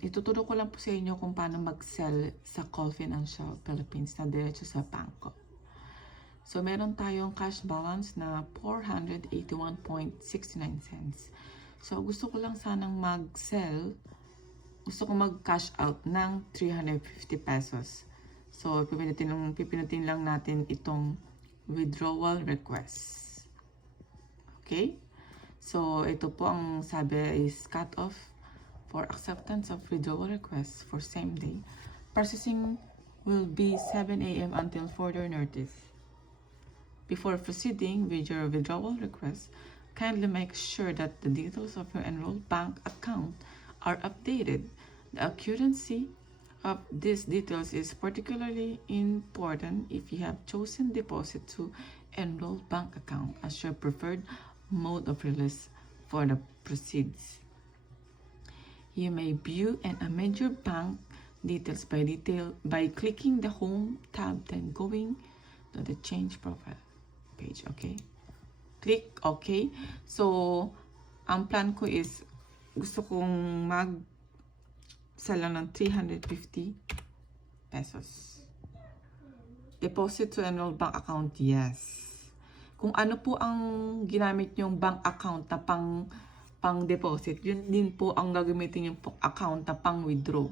Ituturo ko lang po sa inyo kung paano mag-sell sa Call Financial Philippines na diretso sa bangko. So, meron tayong cash balance na 481.69 cents. So, gusto ko lang sanang mag-sell. Gusto ko mag-cash out ng 350 pesos. So, pipindutin lang natin itong withdrawal request. Okay? So, ito po ang sabi is cut off for acceptance of withdrawal requests for same day. Processing will be 7 a.m. until further notice. Before proceeding with your withdrawal request, kindly make sure that the details of your enrolled bank account are updated. The accuracy of these details is particularly important if you have chosen deposit to enrolled bank account as your preferred mode of release for the proceeds. You may view and amend your bank details by clicking the Home tab, then going to the Change Profile page. Okay? Click OK. So, ang plan ko is gusto kong mag-sell lang ng 350 pesos. Deposit to enrolled bank account, yes. Kung ano po ang ginamit yung bank account na pang-deposit, yun din po ang gagamitin yung account na pang-withdraw.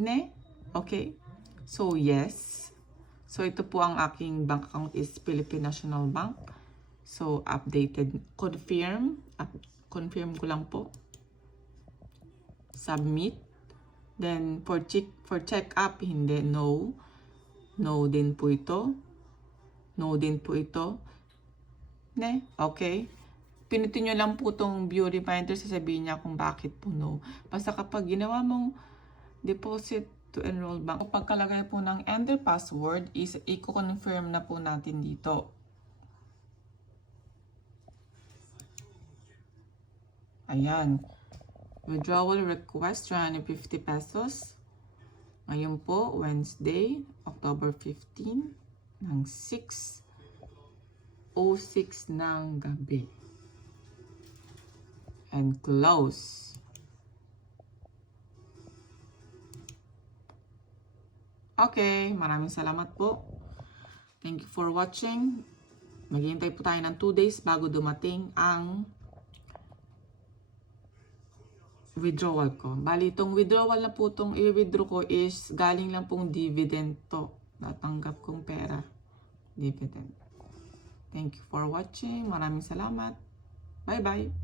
Ne? Okay? So, yes. So, ito po ang aking bank account is Philippine National Bank. So, updated. Confirm. Confirm ko lang po. Submit. Then, for check up, hindi. No. No din po ito. No din po ito. Ne? Okay. Pinutin nyo lang po itong view reminder, sasabihin niya kung bakit po no. Basta kapag ginawa mong deposit to enroll bank, pagkalagay po ng enter password is i-confirm na po natin dito. Ayan. Withdrawal request, 350 pesos. Ngayon po, Wednesday, October 15, ng 6:06 ng gabi. And close. Okay, maraming salamat po. Thank you for watching. Maghihintay po tayo ng 2 days bago dumating ang withdrawal ko. Bali, itong withdrawal na po itong i-withdraw ko is galing lang pong dividend to. Natanggap kong pera. Dividend. Thank you for watching. Maraming salamat. Bye-bye.